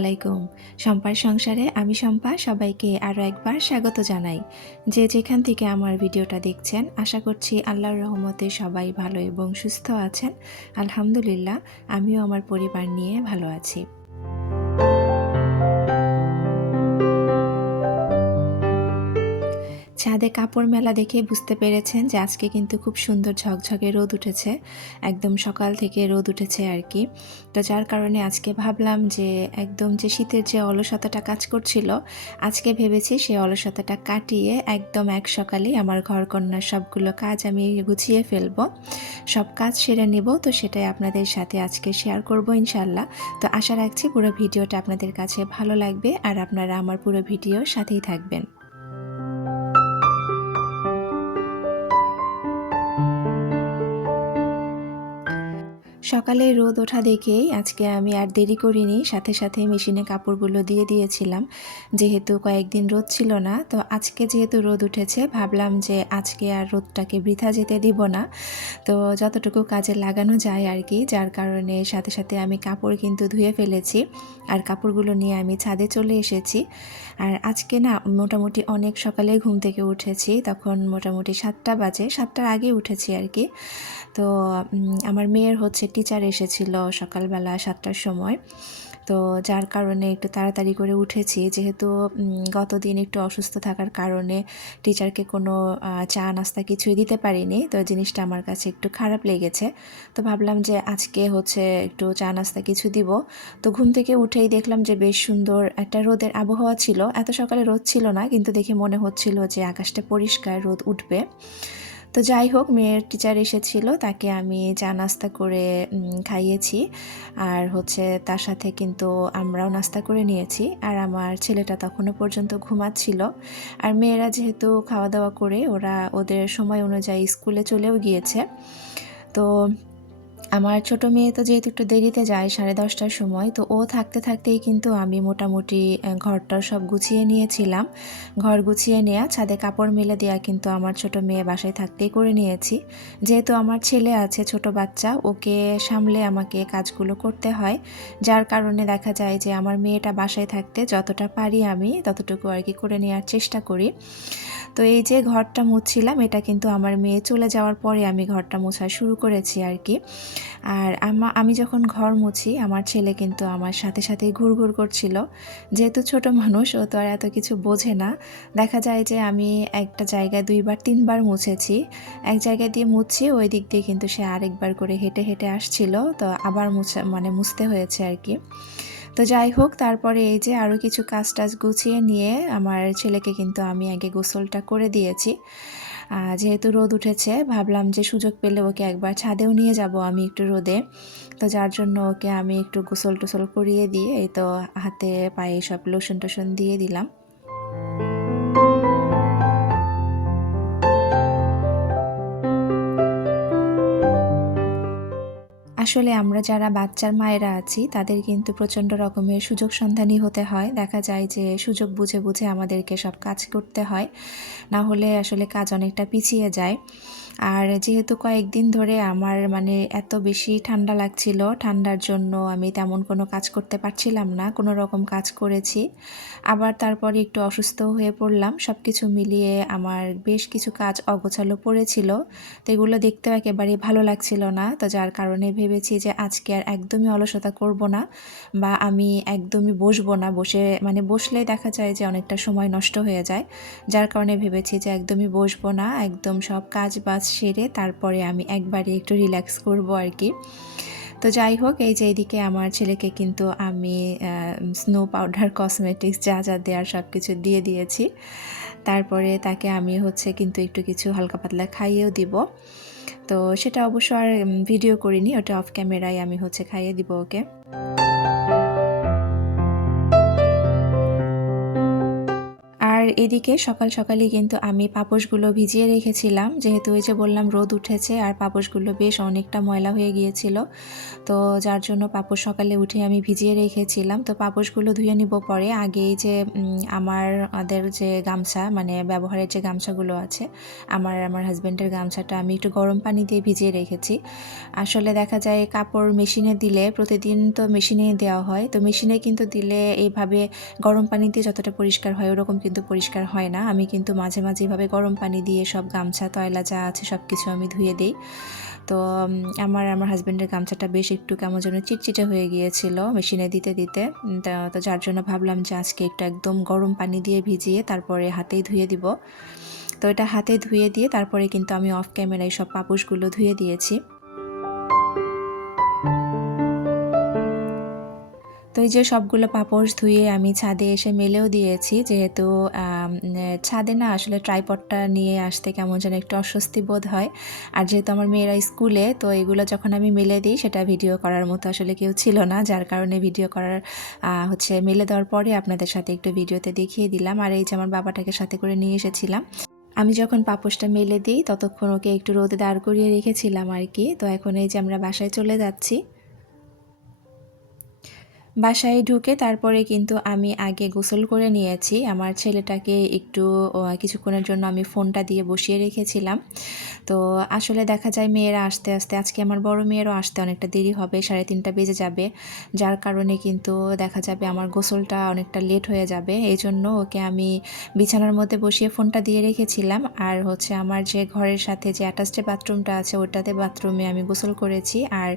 আলাইকুম। শম্পার সংসারে আমি শম্পা সবাইকে আরও একবার স্বাগত জানাই। যে যেখান থেকে আমার ভিডিওটা দেখছেন আশা করছি আল্লাহর রহমতে সবাই ভালো এবং সুস্থ আছেন। আলহামদুলিল্লাহ, আমিও আমার পরিবার নিয়ে ভালো আছি। ছাদে কাপড় মেলা দেখে বুঝতে পেরেছেন যে আজকে কিন্তু খুব সুন্দর ঝকঝকে রোদ উঠেছে, একদম সকাল থেকে রোদ উঠেছে আর কি। তো যার কারণে আজকে ভাবলাম যে একদম যে শীতের যে অলসতাটা কাজ করছিল, আজকে ভেবেছি সেই অলসতাটা কাটিয়ে একদম এক সকালেই আমার ঘরকন্নার সবগুলো কাজ আমি গুছিয়ে ফেলবো, সব কাজ সেরে নেব। তো সেটাই আপনাদের সাথে আজকে শেয়ার করব ইনশাল্লাহ। তো আশা রাখছি পুরো ভিডিওটা আপনাদের কাছে ভালো লাগবে আর আপনারা আমার পুরো ভিডিওর সাথেই থাকবেন। সকালে রোদ ওঠা দেখেই আজকে আমি আর দেরি করিনি, সাথে সাথে মেশিনে কাপড়গুলো দিয়ে দিয়েছিলাম, যেহেতু কয়েকদিন রোদ ছিল না। তো আজকে যেহেতু রোদ উঠেছে ভাবলাম যে আজকে আর রোদটাকে বৃথা যেতে দিব না, তো যতটুকু কাজে লাগানো যায় আর কি। যার কারণে সাথে সাথে আমি কাপড় কিন্তু ধুয়ে ফেলেছি আর কাপড়গুলো নিয়ে আমি ছাদে চলে এসেছি। আর আজকে না মোটামুটি অনেক সকালে ঘুম থেকে উঠেছি, তখন মোটামুটি 7টা বাজে, 7টার আগে উঠেছি আর কি। তো আমার মেয়ের হচ্ছে টিচার এসেছিল সকালবেলা 7টার সময়, তো যার কারণে একটু তাড়াতাড়ি করে উঠেছি। যেহেতু গতদিন একটু অসুস্থ থাকার কারণে টিচারকে কোনো চা নাস্তা কিছুই দিতে পারিনি, তো জিনিসটা আমার কাছে একটু খারাপ লেগেছে। তো ভাবলাম যে আজকে হচ্ছে একটু চা নাস্তা কিছু দিব। তো ঘুম থেকে উঠেই দেখলাম যে বেশ সুন্দর একটা রোদের আবহাওয়া ছিল। এত সকালে রোদ ছিল না, কিন্তু দেখে মনে হচ্ছিল যে আকাশটা পরিষ্কার, রোদ উঠবে। তো যাই হোক, মেয়ের টিচার এসেছিল, তাকে আমি চা নাস্তা করে খাইয়েছি। আর হচ্ছে তার সাথে কিন্তু আমরাও নাস্তা করে নিয়েছি। আর আমার ছেলেটা তখনও পর্যন্ত ঘুমাচ্ছিল। আর মেয়েরা যেহেতু খাওয়া দাওয়া করে ওরা ওদের সময় অনুযায়ী স্কুলে চলেও গিয়েছে। তো আমার ছোট মেয়ে তো যেহেতু একটু দেরিতে যায় 10:30টার সময়, তো ও থাকতে থাকতেই কিন্তু আমি মোটামুটি ঘরটা সব গুছিয়ে নিয়েছিলাম। ঘর গুছিয়ে নেওয়া, ছাদে কাপড় মেলে দেওয়া কিন্তু আমার ছোট মেয়ে বাসায় থাকতেই করে নিয়েছি। যেহেতু আমার ছেলে আছে ছোট বাচ্চা, ওকে সামলে আমাকে কাজগুলো করতে হয়। যার কারণে দেখা যায় যে আমার মেয়েটা বাসায় থাকতে যতটা পারি আমি ততটুকু আর কি করে নেওয়ার চেষ্টা করি। তো এই যে ঘরটা মুছছিলাম, এটা কিন্তু আমার মেয়ে চলে যাওয়ার পরে আমি ঘরটা মোছা শুরু করেছি আর কি। আর আমি যখন ঘর মুছি আমার ছেলে কিন্তু আমার সাথে সাথেই ঘুরঘুর করছিল। যেহেতু ছোট মানুষ, ও তো আর এত কিছু বোঝে না। দেখা যায় যে আমি একটা জায়গায় 2-3 বার মুছেছি, এক জায়গায় দিয়ে মুছছি, ওই দিক দিয়ে কিন্তু সে আরেকবার করে হেঁটে হেঁটে আসছিল, তো আবার মুছতে হয়েছে আর কি। তো যাই হোক, তারপরে এই যে আরও কিছু কাজ টাজ গুছিয়ে নিয়ে আমার ছেলেকে কিন্তু আমি আগে গোসলটা করে দিয়েছি। যেহেতু রোদ উঠেছে ভাবলাম যে সুযোগ পেলে ওকে একবার ছাদেও নিয়ে যাব আমি একটু রোদে। তো যার জন্য ওকে আমি একটু গোসল টোসল করিয়ে দিয়ে এই তো হাতে পায়ে সব লোশন টোশন দিয়ে দিলাম। আসলে আমরা যারা বাচ্চার মায়েরা আছি তাদের কিন্তু প্রচণ্ড রকমের সুযোগ সন্ধানী হতে হয়। দেখা যায় যে সুযোগ বুঝে বুঝে আমাদেরকে সব কাজ করতে হয়, না হলে আসলে কাজ অনেকটা পিছিয়ে যায়। আর যেহেতু কয়েকদিন ধরে আমার মানে এত বেশি ঠান্ডা লাগছিল, ঠান্ডার জন্য আমি তেমন কোনো কাজ করতে পারছিলাম না, কোনো রকম কাজ করেছি। আবার তারপরে একটু অসুস্থ হয়ে পড়লাম, সব কিছু মিলিয়ে আমার বেশ কিছু কাজ অগোছালো পড়েছিল। তো এগুলো দেখতেও একেবারেই ভালো লাগছিল না। তো যার কারণে ভেবেছি যে আজকে আর একদমই অলসতা করব না, বা আমি একদমই বসবো না। বসলেই দেখা যায় যে অনেকটা সময় নষ্ট হয়ে যায়। যার কারণে ভেবেছি যে একদমই বসবো না, একদম সব কাজ বাজ সেরে তারপরে আমি একবারে একটু রিল্যাক্স করব আর কি। তো যাই হোক, এই যে এদিকে আমার ছেলেকে কিন্তু আমি স্নো পাউডার, কসমেটিক্স যা যা দেওয়ার সব কিছু দিয়ে দিয়েছি। তারপরে তাকে আমি হচ্ছে কিন্তু একটু কিছু হালকা পাতলা খাইয়েও দিব। তো সেটা অবশ্য আর ভিডিও করিনি, ওটা অফ ক্যামেরায় আমি হচ্ছে খাইয়ে দিব ওকে। আর আর এদিকে সকাল সকালই কিন্তু আমি পাপোশগুলো ভিজিয়ে রেখেছিলাম, যেহেতু ওই যে বললাম রোদ উঠেছে আর পাপোশগুলো বেশ অনেকটা ময়লা হয়ে গিয়েছিল। তো যার জন্য পাপোশ সকালে উঠে আমি ভিজিয়ে রেখেছিলাম। তো পাপোশগুলো ধুয়ে নিব পরে। আগেই যে আমাদের যে গামছা মানে ব্যবহারের যে গামছাগুলো আছে, আমার হাজব্যান্ডের গামছাটা আমি একটু গরম পানি দিয়ে ভিজিয়ে রেখেছি। আসলে দেখা যায় কাপড় মেশিনে দিলে প্রতিদিন তো মেশিনে দেওয়া হয়, তো মেশিনে কিন্তু দিলে এইভাবে গরম পানি দিয়ে যতটা পরিষ্কার হয় ওরকম কিন্তু পরিষ্কার হয় না। আমি কিন্তু মাঝে মাঝে এভাবে গরম পানি দিয়ে সব গামছা তয়লা যা আছে সব কিছু আমি ধুয়ে দিই। তো আমার হাজব্যান্ডের গামছাটা বেশ একটু কেমন যেন চিটচিটে হয়ে গিয়েছিল মেশিনে দিতে দিতে। তো যার জন্য ভাবলাম যে আজকে একটু একদম গরম পানি দিয়ে ভিজিয়ে তারপরে হাতেই ধুয়ে দিব। তো এটা হাতে ধুয়ে দিয়ে তারপরে কিন্তু আমি অফ ক্যামেরায় সব পাপোশগুলো ধুয়ে দিয়েছি। তো এই যে সবগুলো পাপোশ ধুয়ে আমি ছাদে এসে মেলেও দিয়েছি, যেহেতু ছাদে না আসলে ট্রাইপডটা নিয়ে আসতে কেমন যেন একটু অস্বস্তি বোধ হয়। আর যেহেতু আমার মেয়েরা স্কুলে, তো এগুলো যখন আমি মেলে দিই সেটা ভিডিও করার মতো আসলে কেউ ছিল না, যার কারণে ভিডিও করার মেলে দেওয়ার পরে আপনাদের সাথে একটু ভিডিওতে দেখিয়ে দিলাম। আর এই যে আমার বাবাটাকে সাথে করে নিয়ে এসেছিলাম। আমি যখন পাপোশটা মেলে দিই ততক্ষণ ওকে একটু রোদে দাঁড় করিয়ে রেখেছিলাম আর কি। তো এখন এই যে আমরা বাসায় চলে যাচ্ছি। বাসায় ঢুকে তারপরে কিন্তু আমি আগে গোসল করে নিয়েছি। আমার ছেলেটাকে একটু কিছুক্ষণের জন্য আমি ফোনটা দিয়ে বসিয়ে রেখেছিলাম। তো আসলে দেখা যায় মেয়েরা আস্তে আস্তে আজকে আমার বড় মেয়েরও আসতে অনেকটা দেরি হবে, 3:30 বেজে যাবে। যার কারণে কিন্তু দেখা যাবে আমার গোসলটা অনেকটা লেট হয়ে যাবে। এজন্য ওকে আমি বিছানার মধ্যে বসিয়ে ফোনটা দিয়ে রেখেছিলাম। আর আমার যে ঘরের সাথে যে অ্যাটাচড বাথরুমটা আছে ওটাতে বাথরুমে আমি গোসল করেছি। আর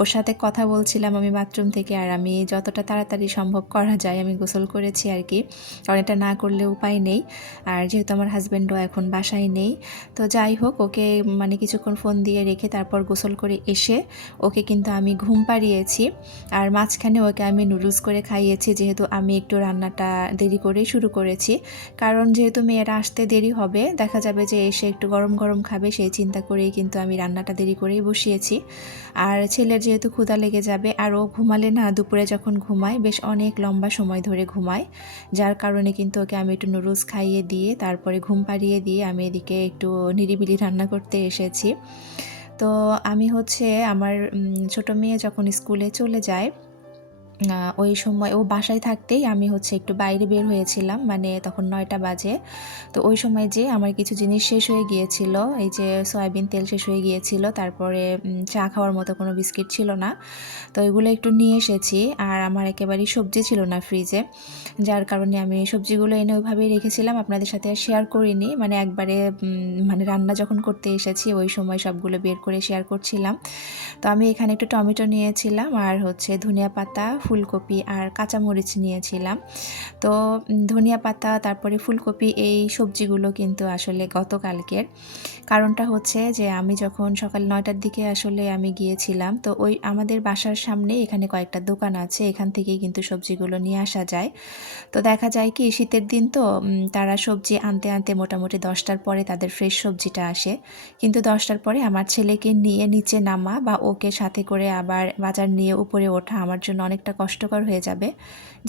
ওর সাথে কথা বলছিলাম আমি বাথরুম থেকে, আর আমি যতটা তাড়াতাড়ি সম্ভব করা যায় আমি গোসল করেছি আর কি, কারণ এটা না করলে উপায় নেই। আর যেহেতু আমার হাজব্যান্ডও এখন বাসায় নেই, তো যাই হোক ওকে মানে কিছুক্ষণ ফোন দিয়ে রেখে তারপর গোসল করে এসে ওকে কিন্তু আমি ঘুম পাড়িয়েছি। আর মাঝখানে ওকে আমি নুডলস করে খাইয়েছি, যেহেতু আমি একটু রান্নাটা দেরি করেই শুরু করেছি। কারণ যেহেতু মেয়েরা আসতে দেরি হবে, দেখা যাবে যে এসে একটু গরম গরম খাবে, সেই চিন্তা করেই কিন্তু আমি রান্নাটা দেরি করেই বসিয়েছি। আর ছেলের যেহেতু ক্ষুধা লেগে যাবে, আর ও ঘুমালে না দুপুরে যখন ঘুমায় বেশ অনেক লম্বা সময় ধরে ঘুমায়, যার কারণে কিন্তু ওকে আমি একটু নুডলস খাইয়ে দিয়ে তারপরে ঘুম পাড়িয়ে দিয়ে আমি এদিকে একটু নিরিবিলি রান্না করতে এসেছি। তো আমি আমার ছোট মেয়ে যখন স্কুলে চলে যায় ওই সময় ও বাসায় থাকতেই আমি একটু বাইরে বের হয়েছিলাম, মানে তখন 9টা বাজে। তো ওই সময় যে আমার কিছু জিনিস শেষ হয়ে গিয়েছিল, এই যে সয়াবিন তেল শেষ হয়ে গিয়েছিল, তারপরে চা খাওয়ার মতো কোনো বিস্কিট ছিল না, তো এগুলো একটু নিয়ে এসেছি। আর আমার একেবারেই সবজি ছিল না ফ্রিজে, যার কারণে আমি সবজিগুলো এনে ওইভাবেই রেখেছিলাম, আপনাদের সাথে আর শেয়ার করিনি। মানে একবারে মানে রান্না যখন করতে এসেছি ওই সময় সবগুলো বের করে শেয়ার করছিলাম। তো আমি এখানে একটু টমেটো নিয়েছিলাম, আর ধনিয়া পাতা, ফুলকপি আর কাঁচামরিচ নিয়েছিলাম। তো ধনিয়া পাতা তারপরে ফুলকপি এই সবজিগুলো কিন্তু আসলে গতকালকের। কারণটা যে আমি যখন সকাল 9টার দিকে আমি গিয়েছিলাম, তো ওই আমাদের বাসার সামনে এখানে কয়েকটা দোকান আছে, এখান থেকেই কিন্তু সবজিগুলো নিয়ে আসা যায়। তো দেখা যায় কি শীতের দিন তো তারা সবজি আনতে আনতে মোটামুটি 10টার পরে তাদের ফ্রেশ সবজিটা আসে, কিন্তু 10টার পরে আমার ছেলেকে নিয়ে নিচে নামা বা ওকে সাথে করে আবার বাজার নিয়ে উপরে ওঠা আমার জন্য অনেকটা কষ্টকর হয়ে যাবে।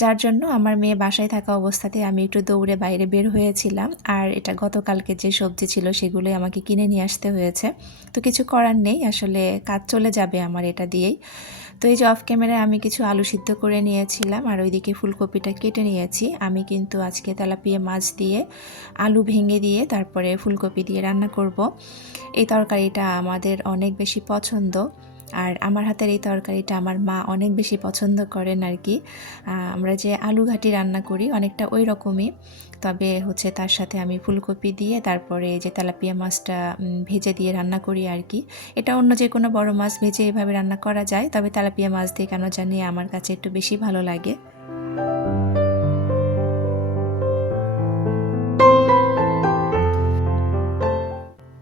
যার জন্য আমার মেয়ে বাসায় থাকা অবস্থাতে আমি একটু দৌড়ে বাইরে বের হয়েছিলাম, আর এটা গতকালকে যে সবজি ছিল সেগুলোই আমাকে কিনে নিয়ে আসতে হয়েছে। তো কিছু করার নেই, আসলে কাজ চলে যাবে আমার এটা দিয়েই। তো এই যে অফ ক্যামেরায় আমি কিছু আলু সিদ্ধ করে নিয়েছিলাম, আর ওইদিকে ফুলকপিটা কেটে নিয়েছি। আমি কিন্তু আজকে তেলাপিয়া মাছ দিয়ে আলু ভেঙে দিয়ে তারপরে ফুলকপি দিয়ে রান্না করব। এই তরকারিটা আমাদের অনেক বেশি পছন্দ, আর আমার হাতের এই তরকারিটা আমার মা অনেক বেশি পছন্দ করেন আর কি। আমরা যে আলু ঘাটি রান্না করি অনেকটা ওই রকমই, তবে তার সাথে আমি ফুলকপি দিয়ে তারপরে যে তেলাপিয়া মাছটা ভেজে দিয়ে রান্না করি আর কি। এটা অন্য যে কোনো বড় মাছ ভেজে এভাবে রান্না করা যায়, তবে তেলাপিয়া মাছ দিয়ে কেন জানি আমার কাছে একটু বেশি ভালো লাগে।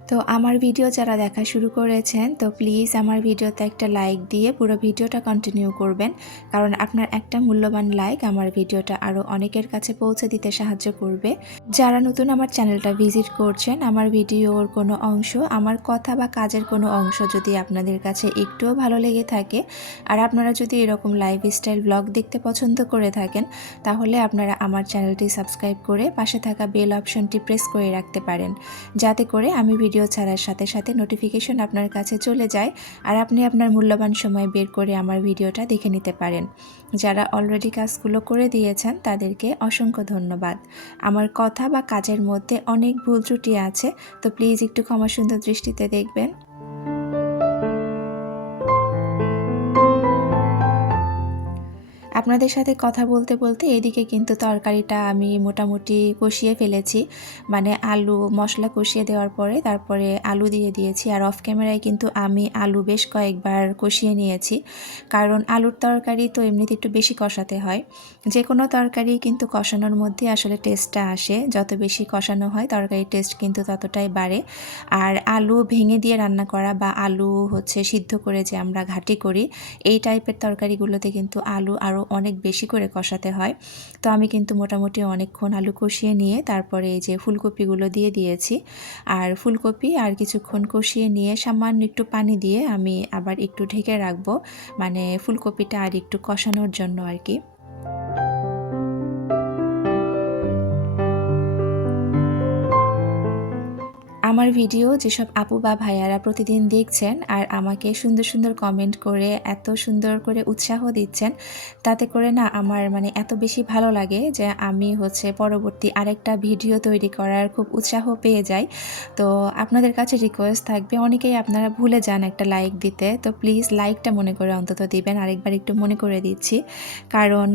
তো আমার ভিডিও যারা দেখা শুরু করেছেন তো প্লিজ আমার ভিডিওতে একটা লাইক দিয়ে পুরো ভিডিওটা কন্টিনিউ করবেন, কারণ আপনার একটা মূল্যবান লাইক আমার ভিডিওটা আরও অনেকের কাছে পৌঁছে দিতে সাহায্য করবে। যারা নতুন আমার চ্যানেলটা ভিজিট করছেন, আমার ভিডিওর কোনো অংশ, আমার কথা বা কাজের কোনো অংশ যদি আপনাদের কাছে একটুও ভালো লেগে থাকে আর আপনারা যদি এরকম লাইফস্টাইল ব্লগ দেখতে পছন্দ করে থাকেন, তাহলে আপনারা আমার চ্যানেলটি সাবস্ক্রাইব করে পাশে থাকা বেল অপশনটি প্রেস করে রাখতে পারেন, যাতে করে আমি ভিডিও ছাড়ার সাথে সাথে নোটিফিকেশন আপনার কাছে চলে যায় আর আপনি আপনার মূল্যবান সময় বের করে আমার ভিডিওটা দেখে নিতে পারেন। যারা অলরেডি কাজগুলো করে দিয়েছেন তাদেরকে অসংখ্য ধন্যবাদ। আমার কথা বা কাজের মধ্যে অনেক ভুল ত্রুটি আছে, তো প্লিজ একটু ক্ষমা সুন্দর দৃষ্টিতে দেখবেন। আপনাদের সাথে কথা বলতে বলতে এদিকে কিন্তু তরকারিটা আমি মোটামুটি কষিয়ে ফেলেছি, মানে আলু মশলা কষিয়ে দেওয়ার পরে তারপরে আলু দিয়ে দিয়েছি। আর অফ ক্যামেরায় কিন্তু আমি আলু বেশ কয়েকবার কষিয়ে নিয়েছি, কারণ আলুর তরকারি তো এমনিতে একটু বেশি কষাতে হয়। যে কোনো তরকারি কিন্তু কষানোর মধ্যে আসলে টেস্টটা আসে, যত বেশি কষানো হয় তরকারির টেস্ট কিন্তু ততটাই বাড়ে। আর আলু ভেঙে দিয়ে রান্না করা বা আলু সিদ্ধ করে যে আমরা ঘাটি করি, এই টাইপের তরকারিগুলোতে কিন্তু আলু আরও অনেক বেশি করে কষাতে হয়। তো আমি কিন্তু মোটামুটি অনেকক্ষণ আলু কষিয়ে নিয়ে তারপরে এই যে ফুলকপিগুলো দিয়ে দিয়েছি। আর ফুলকপি আর কিছুক্ষণ কষিয়ে নিয়ে সামান্য একটু পানি দিয়ে আমি আবার একটু ঢেকে রাখবো, মানে ফুলকপিটা আর একটু কষানোর জন্য আর কি। আমার ভিডিও যেসব আপু বা ভাইয়ারা প্রতিদিন দেখছেন আর আমাকে সুন্দর সুন্দর কমেন্ট করে এত সুন্দর করে উৎসাহ দিচ্ছেন, তাতে করে না আমার মানে এত বেশি ভালো লাগে যে আমি পরবর্তী আরেকটা ভিডিও তৈরি করার খুব উৎসাহ পেয়ে যাই। তো আপনাদের কাছে রিকোয়েস্ট থাকবে, অনেকেই আপনারা ভুলে যান একটা লাইক দিতে, তো প্লিজ লাইকটা মনে করে অন্তত দিবেন। আরেকবার একটু মনে করে দিচ্ছি, কারণ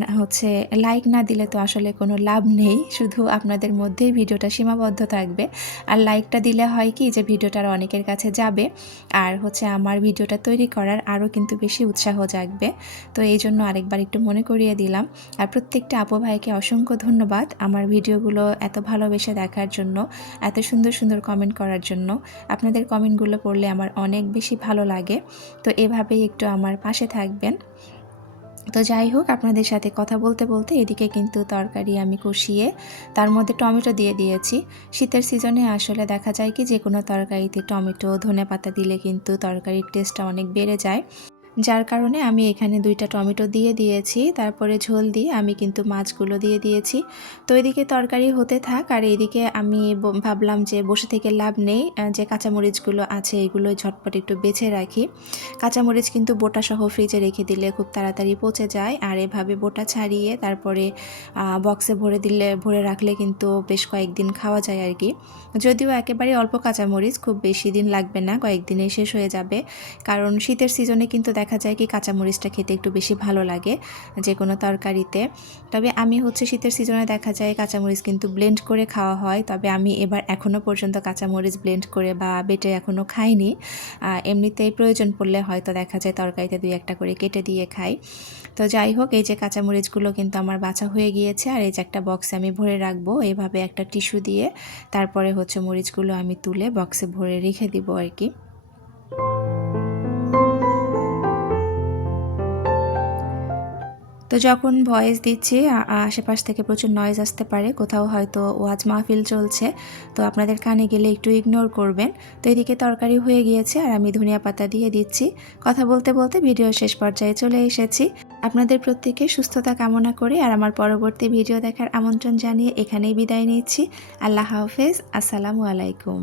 লাইক না দিলে তো আসলে কোনো লাভ নেই, শুধু আপনাদের মধ্যেই ভিডিওটা সীমাবদ্ধ থাকবে। আর লাইকটা দিলে হয় কি যে ভিডিওটা অনেকের কাছে যাবে আর আমার ভিডিওটা তৈরি করার আরও কিন্তু বেশি উৎসাহ জাগবে। তো এই জন্য আরেকবার একটু মনে করিয়ে দিলাম। আর প্রত্যেকটা আপু ভাইকে অসংখ্য ধন্যবাদ আমার ভিডিওগুলো এত ভালোবেসে দেখার জন্য, এত সুন্দর সুন্দর কমেন্ট করার জন্য। আপনাদের কমেন্টগুলো পড়লে আমার অনেক বেশি ভালো লাগে। তো এভাবেই একটু আমার পাশে থাকবেন। তো যাই হোক, আপনাদের সাথে কথা বলতে বলতে এদিকে কিন্তু তরকারি আমি কষিয়ে তার মধ্যে টমেটো দিয়ে দিয়েছি। শীতের সিজনে আসলে দেখা যায় কি যে কোনো তরকারিতে টমেটো ধনেপাতা দিলে কিন্তু তরকারির টেস্টটা অনেক বেড়ে যায়, যার কারণে আমি এখানে 2টা টমেটো দিয়ে দিয়েছি। তারপরে ঝোল দিয়ে আমি কিন্তু মাছগুলো দিয়ে দিয়েছি। তো এদিকে তরকারি হতে থাক আর এদিকে আমি ভাবলাম যে বসে থেকে লাভ নেই, যে কাঁচামরিচগুলো আছে এগুলো ঝটপট একটু বেছে রাখি। কাঁচামরিচ কিন্তু বোটা সহ ফ্রিজে রেখে দিলে খুব তাড়াতাড়ি পচে যায়, আর এভাবে বোটা ছাড়িয়ে তারপরে বক্সে ভরে রাখলে কিন্তু বেশ কয়েকদিন খাওয়া যায় আর কি। যদিও একেবারে অল্প কাঁচামরিচ, খুব বেশি দিন লাগবে না, কয়েকদিনে শেষ হয়ে যাবে। কারণ শীতের সিজনে কিন্তু দেখা যায় কি কাঁচামরিচটা খেতে একটু বেশি ভালো লাগে যে কোনো তরকারিতে। তবে আমি শীতের সিজনে দেখা যায় কাঁচামরিচ কিন্তু ব্লেন্ড করে খাওয়া হয়, তবে আমি এখনও পর্যন্ত কাঁচামরিচ ব্লেন্ড করে বা বেটে এখনও খাইনি। এমনিতেই প্রয়োজন পড়লে হয়তো দেখা যায় তরকারিতে 2-1টা করে কেটে দিয়ে খাই। তো যাই হোক, এই যে কাঁচামরিচগুলো কিন্তু আমার বাছা হয়ে গিয়েছে আর এই যে একটা বক্সে আমি ভরে রাখবো, এইভাবে একটা টিস্যু দিয়ে তারপরে মরিচগুলো আমি তুলে বক্সে ভরে রেখে দিব আর কি। তো যখন ভয়েস দিচ্ছি আশেপাশ থেকে প্রচুর নয়েজ আসতে পারে, কোথাও হয়তো ওয়াজ মাহফিল চলছে, তো আপনাদের কানে গেলে একটু ইগনোর করবেন। তো এদিকে তরকারি হয়ে গিয়েছে আর আমি ধনিয়া পাতা দিয়ে দিচ্ছি। কথা বলতে বলতে ভিডিও শেষ পর্যায়ে চলে এসেছি। আপনাদের প্রত্যেকে সুস্থতা কামনা করে আর আমার পরবর্তী ভিডিও দেখার আমন্ত্রণ জানিয়ে এখানেই বিদায় নিচ্ছি। আল্লাহ হাফেজ, আসসালামু আলাইকুম।